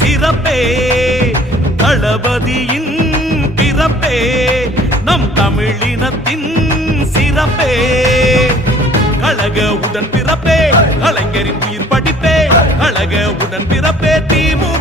சிறப்பே தளபதியின் பிறப்பே நம் தமிழினத்தின் சிறப்பே கழக உடன் பிறப்பே கலைஞரின் உயிர் படிப்பே கழக உடன் பிறப்பே திமுக